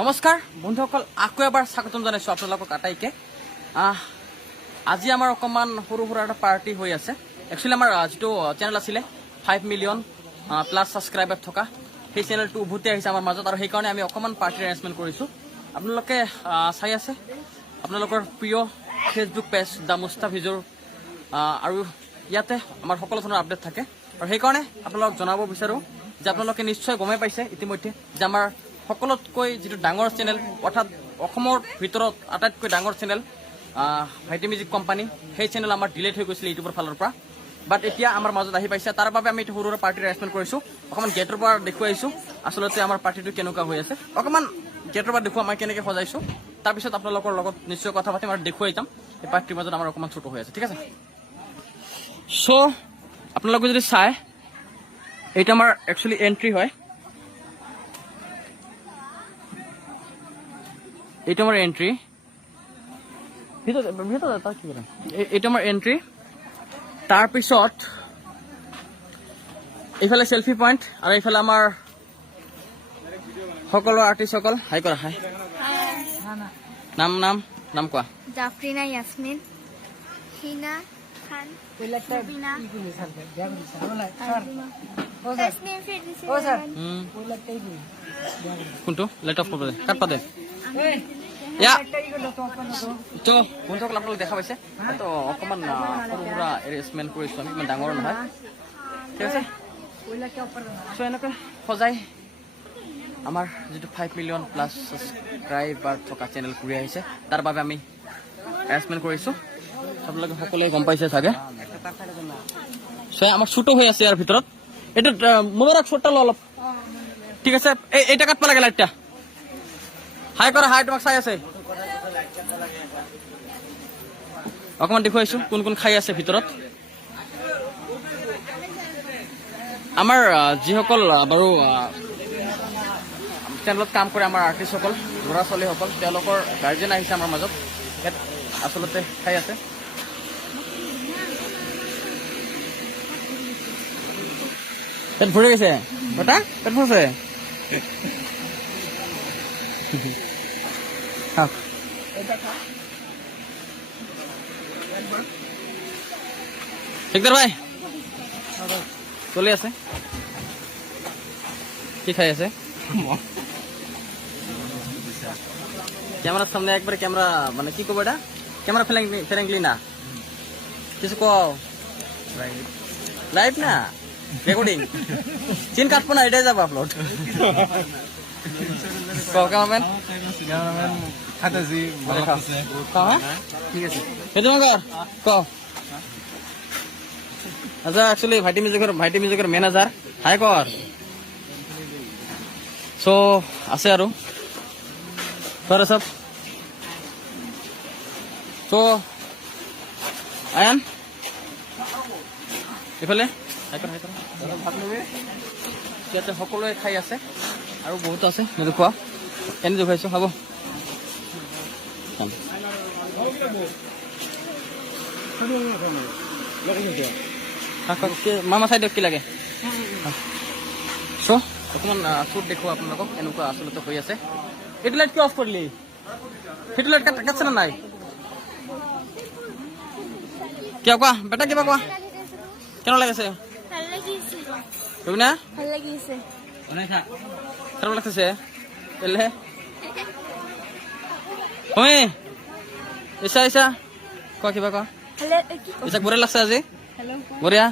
নমস্কাৰ বন্ধুসকল, আকৌ এবাৰ স্বাগতম জনাইছোঁ আপোনালোকক আটাইকে। আজি আমাৰ অকণমান সৰু সুৰা এটা পাৰ্টি হৈ আছে। একচুৱেলি আমাৰ যিটো চেনেল আছিলে 5 মিলিয়ন প্লাছ ছাবস্ক্ৰাইবাৰ থকা, সেই চেনেলটো উভতি আহিছে আমাৰ মাজত, আৰু সেইকাৰণে আমি অকণমান পাৰ্টিৰ এৰেঞ্জমেণ্ট কৰিছোঁ। আপোনালোকে চাই আছে আপোনালোকৰ প্ৰিয় ফেচবুক পেজ দ্য মুস্তাফিজুৰ, আৰু ইয়াতে আমাৰ সকলো ধৰণৰ আপডেট থাকে। আৰু সেইকাৰণে আপোনালোকক জনাব বিচাৰোঁ যে আপোনালোকে নিশ্চয় গমেই পাইছে ইতিমধ্যে যে আমাৰ সকলোতকৈ যিটো ডাঙৰ চেনেল, অৰ্থাৎ অসমৰ ভিতৰত আটাইতকৈ ডাঙৰ চেনেল ভাইটি মিউজিক কোম্পানী, সেই চেনেল আমাৰ ডিলেট হৈ গৈছিলে ইউটিউবৰ ফালৰ পৰা। বাট এতিয়া আমাৰ মাজত আহি পাইছে, তাৰ বাবে আমি এইটো সৰু সুৰা পাৰ্টিৰ এৰেঞ্জমেণ্ট কৰিছোঁ। অকণমান গেটৰ পৰা দেখুৱাইছোঁ আচলতে আমাৰ পাৰ্টিটো কেনেকুৱা হৈ আছে। অকণমান গেটৰ পৰা দেখুৱাম মই কেনেকৈ সজাইছোঁ, তাৰপিছত আপোনালোকৰ লগত নিশ্চয় কথা পাতিম আৰু দেখুৱাই যাম এই পাৰ্টিৰ মাজত আমাৰ অকণমান ছোট হৈ আছে। ঠিক আছে, চ' আপোনালোকে যদি চাই, এইটো আমাৰ একচুৱেলি এণ্ট্ৰি হয়। এইটো আমাৰ এণ্ট্ৰি, এইটো আমাৰ এণ্ট্ৰি। তাৰপিছত এইফালে চেল্ফি পইণ্ট, আৰু এইফালে আমাৰ সকলো আৰ্টিষ্টসকল। হাই কৰা, হাই। নাম নাম নাম কোৱা। জাফৰিনা ইয়াসমিন, হিনা খান, ৰুবিনা, তাসনিম ফিৰদৌসী ৰহমান। কোনটো লাইট অফ কৰিব দে, কাট পা দে। ইয়া তো বন্ধুসকল, আপোনালোক দেখা পাইছে তো অকণমান সৰু সুৰা এৰেঞ্জমেণ্ট কৰিছোঁ আমি, ইমান ডাঙৰ নহয়। ঠিক আছে, চ' এনেকৈ সজাই আমাৰ যিটো 5 মিলিয়ন প্লাছ ছাবস্ক্ৰাইবাৰ থকা চেনেল ঘূৰি আহিছে, তাৰ বাবে আমি এৰেঞ্জমেণ্ট কৰিছোঁ। আপোনালোকে সকলোৱে গম পাইছে চাগে। চ' আমাৰ শ্বুটো হৈ আছে ইয়াৰ ভিতৰত। এইটো মোবাইলত শ্বুটটা ল অলপ। ঠিক আছে, এইটা কাটব লাগে লাইটটা। হাই কৰা, হাই, তোমাক চাই আছে। অকণমান দেখুৱাইছোঁ কোন কোন খাই আছে ভিতৰত। আমাৰ যিসকল বাৰু চেনেলত কাম কৰে, আমাৰ আৰ্টিষ্টসকল, ল'ৰা ছোৱালীসকল, তেওঁলোকৰ গাৰ্জেন আহিছে আমাৰ মাজত, ইয়াত আচলতে খাই আছে। পেট ভৰি গৈছে বেটা, পেট ভৰিছে। ঠিকদাৰ ভাই চলি আছে, কি খাই আছে? ক্যামেরার সামনে একবারে ক্যামেরা, মানে কি করবো এটা, ক্যামেরা ফ্রেঙ্কলি না, কিছু কও। লাইভ না রেকর্ডিং, চিন কাটবো না, এটাই যাবো আপলোড। কও ক্যামেরাম্যান, ঠিক আছে কও। আচ্ছা, অ্যাকচুয়ালি ভাইটি মিউজিকের ম্যানেজার হাই কর। চ' আছে আৰু তোৰা সব। চ' আয়ান এইফালে ইয়াতে সকলোৱে খাই আছে, আৰু বহুত আছে নেদেখুৱা, এনে দেখুৱাইছোঁ। হ'ব মামা চাইডক কি লাগে। চ' অকণমান শ্বুট দেখুৱা আপোনালোকক, এনেকুৱা আচলতে হৈ আছে। এইটো লাইট কিয় অফ কৰিলি? সেইটো লাইট কাটছে না নাই? কিয় কোৱা বেটা, কিবা কোৱা, কেনে লাগিছে? ৰবিনা ভাল লাগিছে। কেনে লাগছে? এলে ঐ ইছা ইছা কোৱা, কিবা কোৱা। ইছা বঢ়িয়া লাগছে আজি, বঢ়িয়া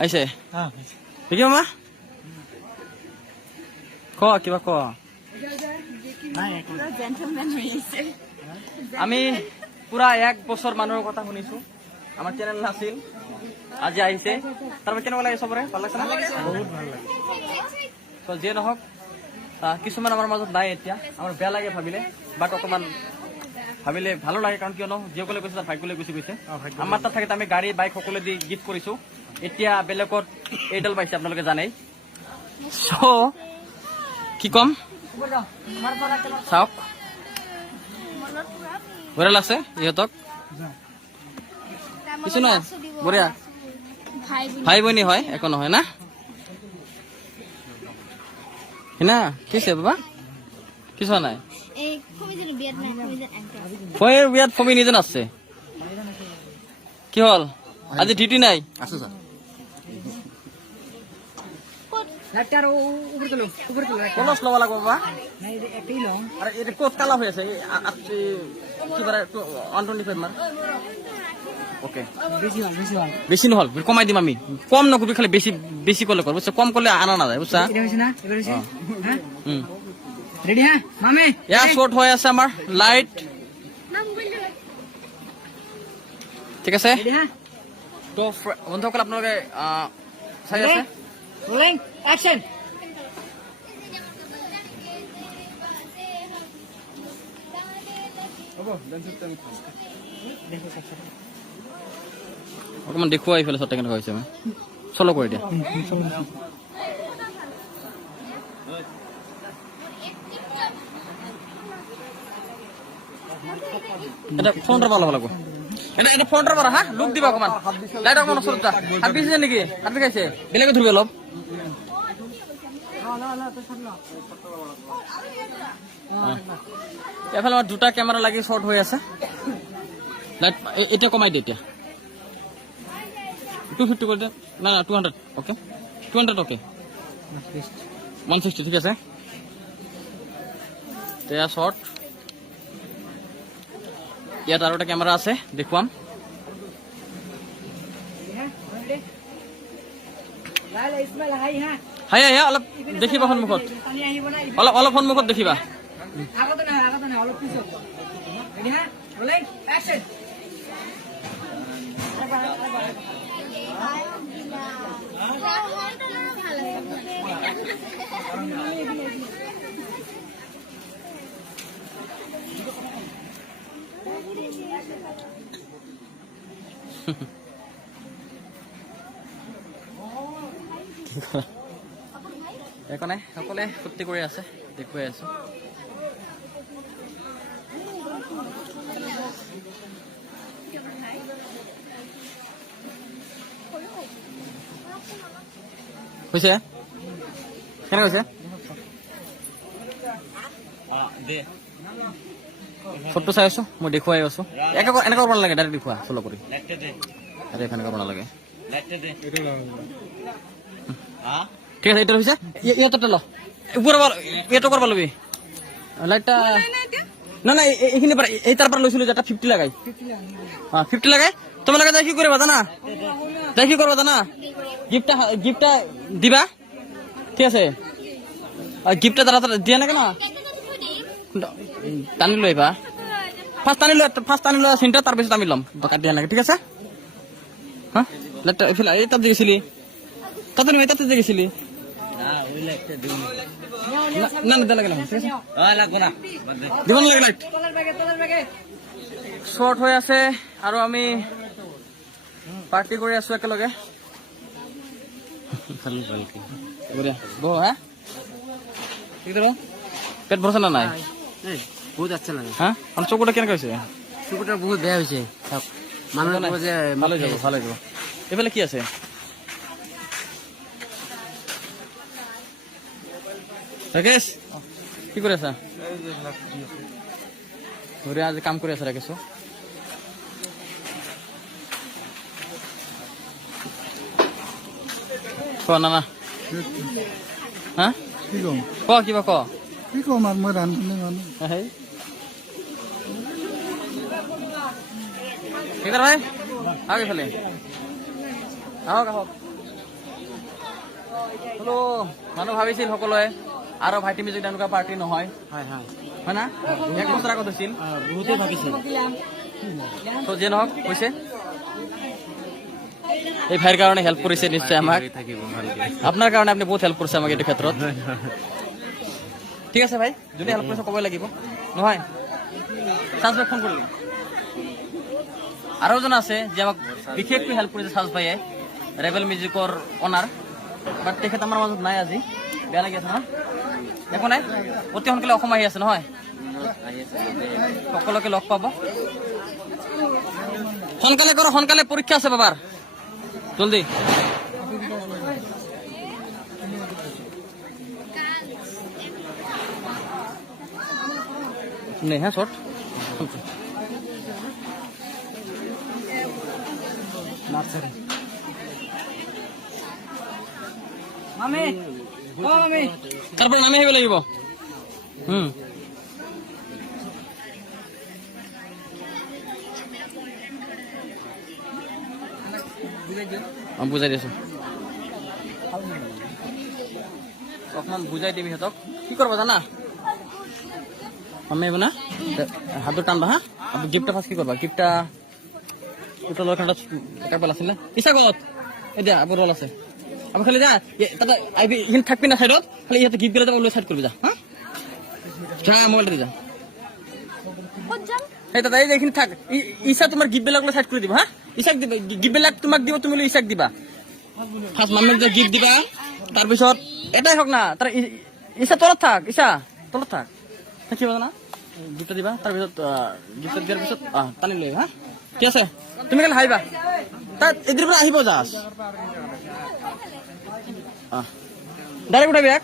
আহিছে। দেখি মামা ক, কিবা ক। আমি পুৰা 1 বছৰ মানুহৰ কথা শুনিছো, আমাৰ চেনেল নাছিল, আজি আহিছে। তাৰপৰা কেনেকুৱা লাগে চবৰে? ভাল লাগছে না? বহুত ভাল লাগে। তো যিয়ে নহওক, কিছুমান আমাৰ মাজত নাই এতিয়া, আমাৰ বেয়া লাগে ভাবিলে, বাট অকণমান ভাবিলে ভালো লাগে, কাৰণ কিয়নো যিসকলে গৈছে তাৰ ভাগ্যলৈ গুচি গৈছে। আমাৰ তাত থাকে আমি গাড়ী বাইক সকলোৱে দি গিফ্ট কৰিছোঁ, এতিয়া বেলেগত এইডাল পাইছে, আপোনালোকে জানেই। চ' কি ক'ম, চাওক বঢ়িয়া লাগছে ইহঁতক, কিছু নহয়, বঢ়িয়া ভাই ভনী হয়, একো নহয় না। হিনা কি আছে বাবা কিছু হোৱা নাই এই কমিজন বিয়াত নাই কমিজন এন্টাৰ ফয়েৰ বিয়াত ফমি নিজে নাচছে কি হল আজি ডিউটি নাই আছো স্যার কলচ ল'ব লাগিব বাবা আৰু এটা ক'ত কালা হৈ আছে কিবা 125 মান ওকে বেছি নহল কমাই দিম আমি কম নকবি খালি বেছি বেছি কলে কৰ বুঝছা কম কলে আনা নাযায় বুঝছা ৰেডি হ্যাঁ মামে এয়া শৰ্ট হৈ আছে আমাৰ লাইট ঠিক আছে ৰেডি হ্যাঁ তো বন্ধুসকল আপোনালোকে চাই আছে ৰোলিং অ্যাকশন অকণমান দেখুৱাই এইফালে শ্বৰ্ট কেনেকুৱা হৈছে মই চলো কৰি দিয়া এটা ফোনটা পালাব লাগিব এটা ফোনটা পাৰা হা লুক দিবা অকণমান লাইট অকণমান ওচৰত যা হাত বিষাইছে নেকি হাত বিষাইছে বেলেগে ধৰিব অলপ এফালে আমাৰ দুটা কেমেৰা লাগি শ্বৰ্ট হৈ আছে লাইট এতিয়া কমাই দিয়ে এতিয়া 250 কৰি দে না 200 ওকে 200 ওকে 160 ঠিক আছে এতিয়া শ্বৰ্ট ইয়াত আৰু এটা কেমেৰা আছে দেখুৱাম লাইলা ইসমাইল হাই হ্যাঁ হাই হাই অলপ দেখিবা সন্মুখত পানি আহিব না অলপ সন্মুখত দেখিবা আগতে না অলপ পিছত রেডি হ্যাঁ রোলিং অ্যাকশন একো নাই সকলোৱে ফূৰ্তি কৰি আছে দেখুৱাই আছো হৈছে কেনেকৈ হৈছে ফটো চাই আছো মই দেখুৱাই আছো এনেকুৱা কৰিব নালাগে ডাইৰেক্ট দেখুওৱা চলো কৰি আৰে এনেকুৱা কৰিব নালাগে ঠিক আছে এইটো হৈছে ইহঁততে ল ওপৰৰ এইটো কৰিব ল'বি লাইটটা না না এইখিনি পৰা এই তাৰ পৰা লৈছিলো যেটা 50 লাগাই 50 লাগাই তোমালোকে যাই কি কৰিবা জানা যাই কি কৰিবা জানা গিফ্টটা দিবা ঠিক আছে গিফ্টটা দাদা দিয়া নাগে না টানি লৈ আহিবা ফাৰ্ষ্ট টানি লৈ চিন্তা তাৰপিছত আমি ল'ম দৰকাৰ দিয়া নাগে ঠিক আছে হা লাইটটা এইফালে এই তাত দেখিছিলি তাতে নহয় তাতে দেখিছিলি না না লাগে না দিব নালাগে লাইট শ্বৰ্ট হৈ আছে আৰু আমি পাৰ্টি কৰি আছো একেলগে বহ হা ঠিক আছে পেট ভৰছে না নাই বহুত আচ্ছা লাগে হা আমার চকুটা কেন কইছে চকুটা বহুত বেয়া হয়েছে মানুষ যে ভালো যাব ভালো যাব এফালে কি আছে রাকেশ কি করে আছা ঘরে আজ কাম করে আছে রাকেশ ক না না হ্যাঁ ক কিবা ক কি কম আর মই রান্ধনে মানুহ হেই ঠিক আছে ভাই আগে ফেলে আহক আহক হলো মানুহ ভাবিছিল সকলোৱে আৰু ভাইটি মিজি তেনেকুৱা পাৰ্টি নহয় হয় হয় হয় না এক বছৰ আগত হৈছিল বহুতে ভাবিছিল তো যে নহওক হৈছে এই ভাইৰ কাৰণে হেল্প কৰিছে নিশ্চয় আমাক থাকিব ভালকে আপোনাৰ কাৰণে আপুনি বহুত হেল্প কৰিছে আমাক এইটো ক্ষেত্ৰত ঠিক আছে ভাই যদি হেল্প কৰিছে ক'বই লাগিব নহয় সাজ ভাই ফোন কৰিলে আৰু এজন আছে যে আমাক বিশেষকৈ হেল্প কৰিছে সাজ ভাইয়ে ৰেবেল মিউজিকৰ অনাৰ বাট তেখেত আমাৰ মাজত নাই আজি বেয়া লাগি আছে নহয় একো নাই অতি সোনকালে অসম আহি আছে নহয় সকলোকে লগ পাব সোনকালে কৰ সোনকালে পৰীক্ষা আছে বাবাৰ জলদি नहीं है शॉर्ट মামি ও মামি তারপর নামে আহিব লাগিব বুজাই দিছো অকমান বুজাই দিবি সিহঁতক কি কৰবা জানা আমি আহিব না হাতটো টানবা হা গিফ্টটা ফাৰ্ষ্ট কি কৰবা গিফ্টটা লৈ এটা পেল আছিলে ইচ্ছা কত এই দিয়া আবু ৰল আছে আবু খালি যা তাতে আইবি ইন থাকবি না সাইডত খালি ইয়াতে গিফ্ট গেলে ওলৈ সাইড করবি যা হ্যাঁ যা মোবাইলটা যা ক'ত যাম এই দাদা এই এইখিনি থাক ইচ্ছা তোমাৰ গিফ্ট বিলাক সাইড কৰি দিব হা ইচ্ছাক দিবা গিফ্ট বিলাক তোমাক দিব তুমি ইচ্ছাক দিবা ফাৰ্ষ্ট মামিক গিফ্ট দিবা তাৰপিছত এটাই হওক না তাৰ ইচ্ছা তলত থাক ইচ্ছা তলত থাক থাকিব না গিফ্ট দিবা তাৰপিছত গিফ্ট দিয়াৰ পিছত টানি লৈ হা ঠিক আছে তুমি কালি হাইবা তাত এদিৰ পৰা আহিব যাস ডাইৰেক্ট উঠাবি এক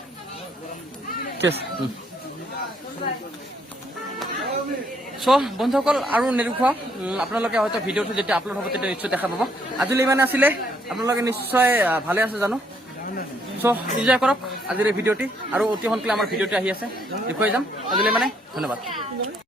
ঠিক আছে চ' বন্ধুসকল আৰু নেদেখুৱাওঁ আপোনালোকে হয়তো ভিডিঅ'টো যেতিয়া আপলোড হ'ব তেতিয়া নিশ্চয় দেখা পাব আজিলৈ ইমানে আছিলে আপোনালোকে নিশ্চয় ভালে আছে জানো চ' এনজয় কৰক আজিৰ এই ভিডিঅ'টি আৰু অতি সোনকালে আমাৰ ভিডিঅ'টি আহি আছে দেখুৱাই যাম আজিলৈ মানে ধন্যবাদ